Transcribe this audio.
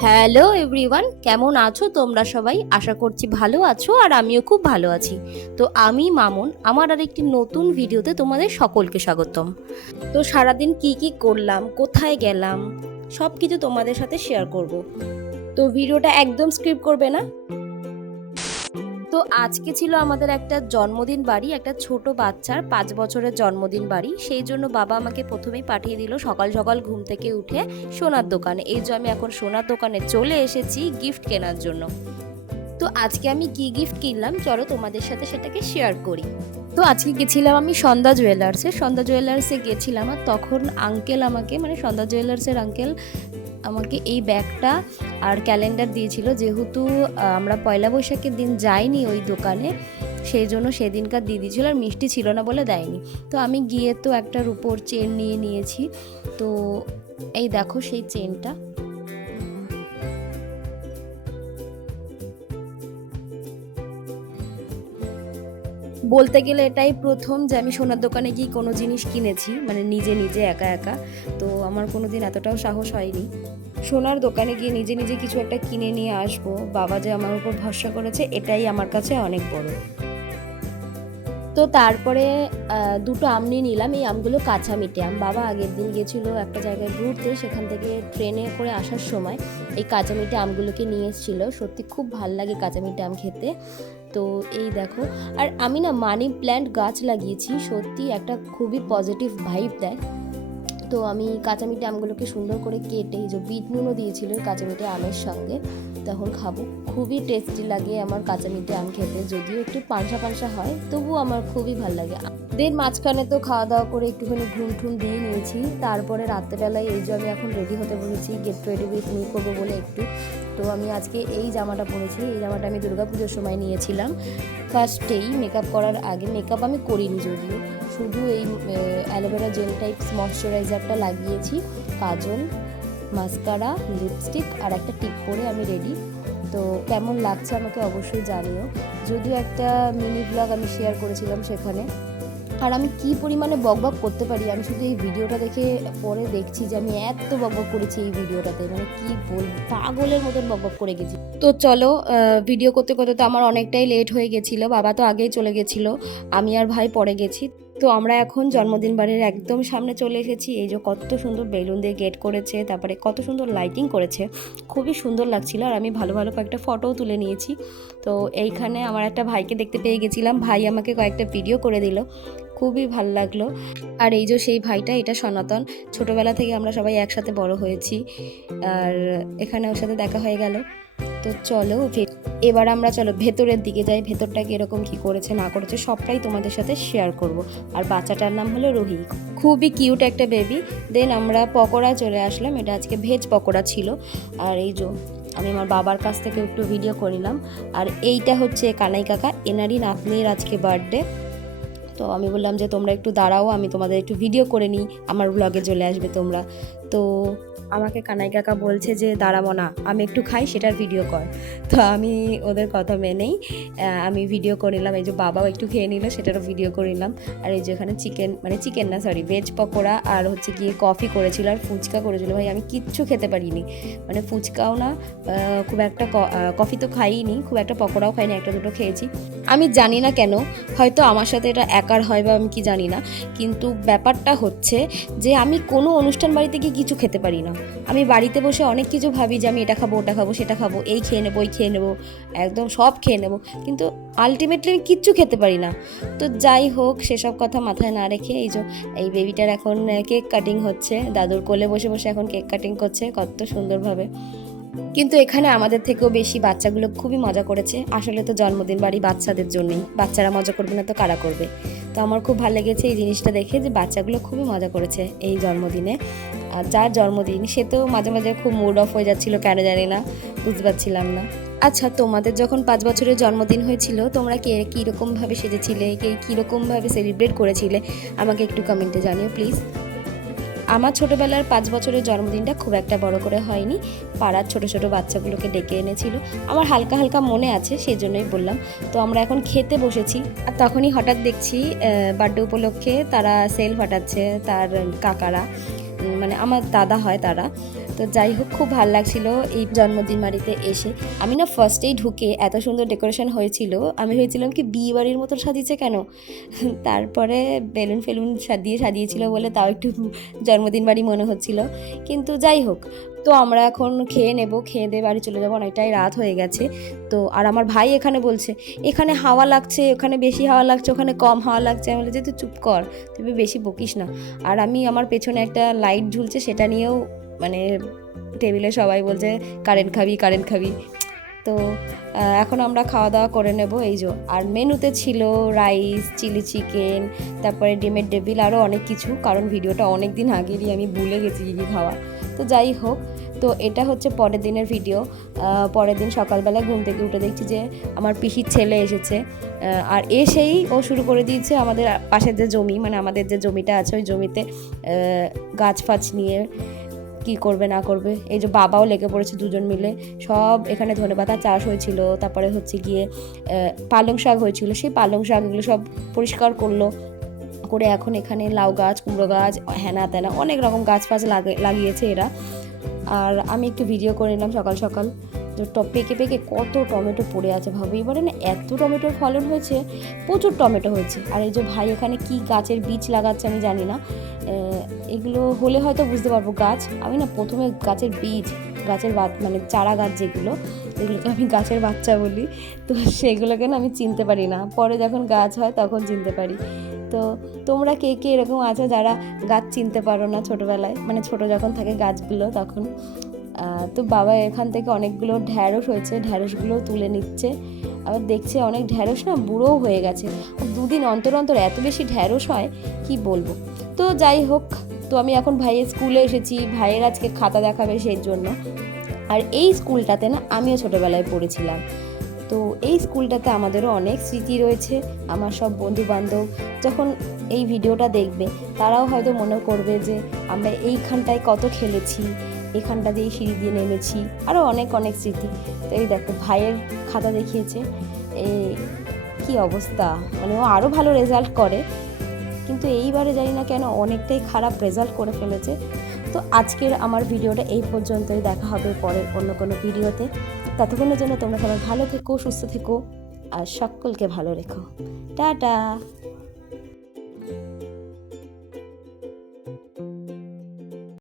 Hello everyone, কেমন আছো তোমরা সবাই? আশা করছি ভালো আছো আর আমিও খুব ভালো আছি। তো আমি মামুন, আমার আরেকটি নতুন ভিডিওতে তোমাদের সকলকে স্বাগতম। তো সারাদিন কি কি করলাম, কোথায় গেলাম, সব কিছু তোমাদের সাথে শেয়ার করব। তো ভিডিওটা একদম স্কিপ করবে না। তো আজকে ছিল আমাদের একটা জন্মদিন বাড়ি, একটা ছোট বাচ্চার 5 বছরের জন্মদিন বাড়ি। সেই জন্য বাবা আমাকে প্রথমেই পাঠিয়ে দিল সকাল সকাল ঘুম থেকে উঠে সোনার দোকানে। এই যে আমি এখন সোনার দোকানে চলে এসেছি গিফট কেনার জন্য। তো আজকে আমি কি গিফট কিনলাম চলো তোমাদের সাথে সেটাকে শেয়ার করি। তো আজকে গেছিলাম আমি সন্ধ্যা জুয়েলার্সে গেছিলাম, আর তখন আঙ্কেল আমাকে, মানে সন্ধ্যা জুয়েলার্সের আঙ্কেল আমাকে এই ব্যাগটা আর ক্যালেন্ডার দিয়েছিল। যেহেতু আমরা পয়লা বৈশাখের দিন যাইনি ওই দোকানে, সেই জন্য সেদিনকার দিয়ে দিয়েছিল, আর মিষ্টি ছিল না বলে দেয়নি। তো আমি গিয়ে তো একটা রূপোর চেন নিয়েছি। তো এই দেখো সেই চেনটা। বলতে গেলে এটাই প্রথম যে আমি সোনার দোকানে গিয়ে কোনো জিনিস কিনেছি, মানে নিজে নিজে একা একা। তো আমার কোনো দিন এতটাও সাহস হয়নি সোনার দোকানে গিয়ে নিজে নিজে কিছু একটা কিনে নিয়ে আসবো। বাবা যে আমার উপর ভরসা করেছে, এটাই আমার কাছে অনেক বড়। তো তারপরে দুটো আম নিয়ে নিলাম। এই আমগুলো কাঁচা মিঠে আম। বাবা আগের দিন গেছিলো একটা জায়গায় ঘুরতে, সেখান থেকে ট্রেনে করে আসার সময় এই কাঁচা মিঠে আমগুলোকে নিয়ে এসেছিলো। সত্যি খুব ভাল লাগে কাঁচা মিঠে আম খেতে। তো এই দেখো, আর আমি না মানি প্ল্যান্ট গাছ লাগিয়েছি, সত্যি একটা খুবই পজিটিভ ভাইব দেয়। তো আমি কাঁচা মিঠে আমগুলোকে সুন্দর করে কেটে, যে বিট নুনও দিয়েছিল কাঁচা মিঠে আমের সঙ্গে, তখন খাবো। খুবই টেস্টি লাগে আমার কাঁচা মিঠে আম খেতে, যদিও একটু পানসা পানসা হয়, তবুও আমার খুবই ভালো লাগে। দেন মাঝখানে তো খাওয়া দাওয়া করে একটুখানি ঘুম ঠুম দিয়ে নিয়েছি। তারপরে রাত্রেবেলায় এই যে আমি এখন রেডি হতে বলেছি, গেট রেডি উইথ মি করবো বলে একটু। তো আমি আজকে এই জামাটা পরেছি। এই জামাটা আমি দুর্গাপুজোর সময় নিয়েছিলাম। ফার্স্টেই মেকআপ করার আগে, মেকআপ আমি করিনি যদিও, শুধু এই অ্যালোভেরা জেল টাইপস ময়শ্চারাইজারটা লাগিয়েছি, কাজল, মাস্কারা, লিপস্টিক আর একটা টিপ পরে আমি রেডি। তো কেমন লাগছে আমাকে অবশ্যই জানিও। যদিও একটা মিনি ব্লগ আমি শেয়ার করেছিলাম সেখানে। আর আমি কি পরিমাণে বকবক করতে পারি, আমি শুধু এই ভিডিওটা দেখে পরে দেখছি যে আমি এত বকবক করেছি এই ভিডিওটাতে, মানে কি বলবো, পাগলের মতন বকবক করে গেছি। তো চলো, ভিডিও করতে করতে তো আমার অনেকটাই লেট হয়ে গেছিলো। বাবা তো আগেই চলে গেছিলো, আমি আর ভাই পরে গেছি। তো আমরা এখন জন্মদিন বাড়ির একদম সামনে চলে এসেছি। এই যে কত সুন্দর বেলুন দিয়ে গেট করেছে, তারপরে কত সুন্দর লাইটিং করেছে, খুবই সুন্দর লাগছিল। আর আমি ভালো ভালো কয়েকটা ফটোও তুলে নিয়েছি। তো এইখানে আমার একটা ভাইকে দেখতে পেয়ে গেছিলাম, ভাই আমাকে কয়েকটা ভিডিও করে দিল, খুবই ভাল লাগলো। আর এই যে সেই ভাইটা, এটা সনাতন, ছোটোবেলা থেকে আমরা সবাই একসাথে বড় হয়েছি, আর এখানে ওর সাথে দেখা হয়ে গেল। তো চলো এবার আমরা ভেতরের দিকে যাই। ভেতরটা কিরকম কি করেছে না করেছে সবটাই তোমাদের সাথে শেয়ার করব। আর বাচ্চাটার নাম হলো রুহি, খুবই কিউট একটা বেবি। দেন আমরা পকোড়া চলে আসলাম, এটা আজকে ভেজ পকোড়া ছিল। আর এই যে আমি আমার বাবার কাছ থেকে একটু ভিডিও করিলাম। আর এইটা হচ্ছে কানাই কাকা, এনারই নাতনির আজকে বার্থডে। তো আমি বললাম যে তোমরা একটু দাঁড়াও, আমি তোমাদের একটু ভিডিও করে নিই, আমার ব্লগে চলে আসবে তোমরা। তো আমাকে কানাই কাকা বলছে যে দাঁড়াবো না, আমি একটু খাই, সেটার ভিডিও কর। তো আমি ওদের কথা মেনেই আমি ভিডিও করে নিলাম। এই যে বাবাও একটু খেয়ে নিল, সেটারও ভিডিও করে নিলাম। আর এই যে এখানে চিকেন না সরি ভেজ পকোড়া, আর হচ্ছে গিয়ে কফি করেছিল, আর ফুচকা করেছিল। ভাই আমি কিচ্ছু খেতে পারিনি, মানে ফুচকাও না, খুব একটা কফি তো খাইনি, খুব একটা পকোড়াও খাইনি, একটা দুটো খেয়েছি। আমি জানি না কেন, হয়তো আমার সাথে এটা একার হয় বা আমি কি জানি না, কিন্তু ব্যাপারটা হচ্ছে যে আমি কোনো অনুষ্ঠান বাড়িতে গিয়ে কিছু খেতে পারি না। আমি বাড়িতে বসে অনেক কিছু ভাবি যে আমি এটা খাবো, ওটা খাবো, সেটা খাবো, এই খেয়ে নেবো, ওই খেয়ে নেবো, একদম সব খেয়ে নেবো, কিন্তু আলটিমেটলি আমি কিচ্ছু খেতে পারি না। তো যাই হোক, সেসব কথা মাথায় না রেখে এই বেবিটার এখন কেক কাটিং হচ্ছে, দাদুর কোলে বসে বসে এখন কেক কাটিং করছে কত সুন্দরভাবে। কিন্তু এখানে আমাদের থেকেও বেশি বাচ্চাগুলো খুবই মজা করেছে। আসলে তো জন্মদিন বাড়ি বাচ্চাদের জন্যই, বাচ্চারা মজা করবে না তো কারা করবে। তো আমার খুব ভালো লেগেছে এই জিনিসটা দেখে, যে বাচ্চাগুলো খুবই মজা করেছে এই জন্মদিনে। আর যার জন্মদিন সে তো মাঝে মাঝে খুব মুড অফ হয়ে যাচ্ছিলো, কেন জানি না, বুঝতে পারছিলাম না। আচ্ছা, তোমাদের যখন 5 বছরের জন্মদিন হয়েছিল, তোমরা কে কীরকমভাবে সেজেছিলে, কে কীরকমভাবে সেলিব্রেট করেছিলে, আমাকে একটু কমেন্টে জানিও প্লিজ। আমার ছোটোবেলার 5 বছরের জন্মদিনটা খুব একটা বড় করে হয়নি, পাড়ার ছোট ছোট বাচ্চাগুলোকে ডেকে এনেছিল, আমার হালকা হালকা মনে আছে, সেই জন্যই বললাম। তো আমরা এখন খেতে বসেছি, আর তখনই হঠাৎ দেখছি বার্থডে উপলক্ষে তারা সেল ফাটাচ্ছে, তার কাকারা, মানে আমার দাদা হয় তারা। তো যাই হোক, খুব ভালো লাগছিল এই জন্মদিন বাড়িতে এসে। আমি না ফার্স্টেই ঢুকে এত সুন্দর ডেকোরেশন হয়েছিল, আমি ভেবেছিলাম কি বিয়ে বাড়ির মতো সাজিয়েছে কেন। তারপরে বেলুন ফেলুন সাজিয়েছিল বলে তাও একটু জন্মদিন বাড়ি মনে হচ্ছিল। কিন্তু যাই হোক, তো আমরা এখন খেয়ে নেব, খেয়ে দিয়ে বাড়ি চলে যাবো, অনেকটাই রাত হয়ে গেছে। তো আর আমার ভাই এখানে বলছে এখানে হাওয়া লাগছে, ওখানে বেশি হাওয়া লাগছে, ওখানে কম হাওয়া লাগছে। আমি বলি যে তুই চুপ কর, তুই বেশি বকিস না। আর আমি আমার পেছনে একটা লাইট ঝুলছে, সেটা নিয়েও মানে টেবিলে সবাই বলছে কারেন্ট খাবি কারেন্ট খাবি। তো এখন আমরা খাওয়া দাওয়া করে নেব এই যে। আর মেনুতে ছিল রাইস, চিলি চিকেন, তারপরে ডিমের ডেভিল, আরও অনেক কিছু, কারণ ভিডিওটা অনেক দিন আগেরই, আমি ভুলে গেছি কী কী খাওয়া। তো যাই হোক, তো এটা হচ্ছে পরের দিনের ভিডিও। পরের দিন সকালবেলা ঘুম থেকে উঠে দেখছি যে আমার পিসির ছেলে এসেছে। আর এসেই ও শুরু করে দিয়েছে আমাদের পাশের যে জমি, মানে আমাদের যে জমিটা আছে ওই জমিতে গাছ ফাছ নিয়ে কী করবে না করবে। এই যে বাবাও লেগে পড়েছে, দুজন মিলে সব। এখানে ধনেপাতা চাষ হয়েছিল, তারপরে হচ্ছে গিয়ে পালং শাক হয়েছিল, সেই পালং শাক এগুলো সব পরিষ্কার করলো করে এখন এখানে লাউ গাছ, কুমড়ো গাছ, হ্যানা ত্যানা অনেক রকম গাছ ফাছ লাগিয়েছে এরা। আর আমি একটু ভিডিও করে নিলাম সকাল সকাল। যে পেকে পেকে কত টমেটো পড়ে আছে, ভাবো এবারে না এত টমেটোর ফলন হয়েছে, প্রচুর টমেটো হয়েছে। আর এই যে ভাই এখানে কি গাছের বীজ লাগাচ্ছে আমি জানি না, এগুলো হলে হয়তো বুঝতে পারবো গাছ। আমি না প্রথমে গাছের বীজ, গাছের মানে চারা গাছ যেগুলোকে আমি গাছের বাচ্চা বলি, তো সেগুলোকে না আমি চিনতে পারি না, পরে যখন গাছ হয় তখন চিনতে পারি। তো তোমরা কে কে এরকম আছো যারা গাছ চিনতে পারো না ছোটোবেলায়, মানে ছোটো যখন থাকে গাছগুলো তখন। তো বাবা এখান থেকে অনেকগুলো ঢ্যাঁড়স হয়েছে, ঢ্যাঁড়সগুলো তুলে নিচ্ছে। আবার দেখছে অনেক ঢ্যাঁড়স না বুড়োও হয়ে গেছে, দুদিন অন্তর অন্তর এত বেশি ঢ্যাঁড়স হয় কি বলবো। তো যাই হোক, তো আমি এখন ভাইয়ের স্কুলে এসেছি, ভাইয়ের আজকে খাতা দেখাবে সেই জন্য। আর এই স্কুলটাতে না আমিও ছোটোবেলায় পড়েছিলাম। তো এই স্কুলটাতে আমাদেরও অনেক স্মৃতি রয়েছে। আমার সব বন্ধু বান্ধব যখন এই ভিডিওটা দেখবে তারাও হয়তো মনে করবে যে আমরা এইখানটায় কত খেলেছি, এখানটা দিয়ে সিঁড়ি দিয়ে নেমেছি, আরও অনেক অনেক স্মৃতি। তো এই দেখো ভাইয়ের খাতা দেখিয়েছে, এই কী অবস্থা, মানে ও আরও ভালো রেজাল্ট করে, কিন্তু এইবারে জানি না কেন অনেকটাই খারাপ রেজাল্ট করে ফেলেছে। তো আজকের আমার ভিডিওটা এই পর্যন্তই, দেখা হবে পরের অন্য কোনো ভিডিওতে। ততক্ষণের জন্য তোমরা সবাই ভালো থেকো, সুস্থ থেকো, আর সকলকে ভালো রেখো। টাটা।